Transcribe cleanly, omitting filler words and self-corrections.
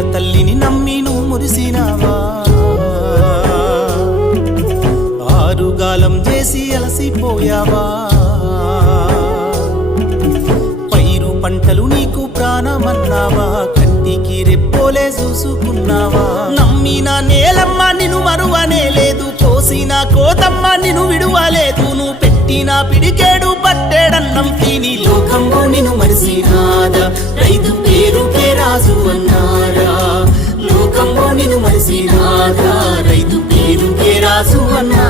తల్లిని నమ్మి నువ్వు మురిసినావా ఆరుగాలం చేసి అలసిపోయావా పైరు పంటలు నీకు ప్రాణమన్నావా కంటికి రెప్పోలే చూసుకున్నావా నమ్మిన నేలమ్మ నిన్ను మరువనే లేదు కోసిన కోతమ్మ నిన్ను విడువలేదు నువ్వు పెట్టిన పిడికేడు పట్టేడన్నం తిని లోకంలో నిన్ను మరిసినాదా రైతు పేరుకే రాజు అన్నారా లోకంలో నిన్ను మరిసినాదా రైతు పేరుకే రాజు అన్నారా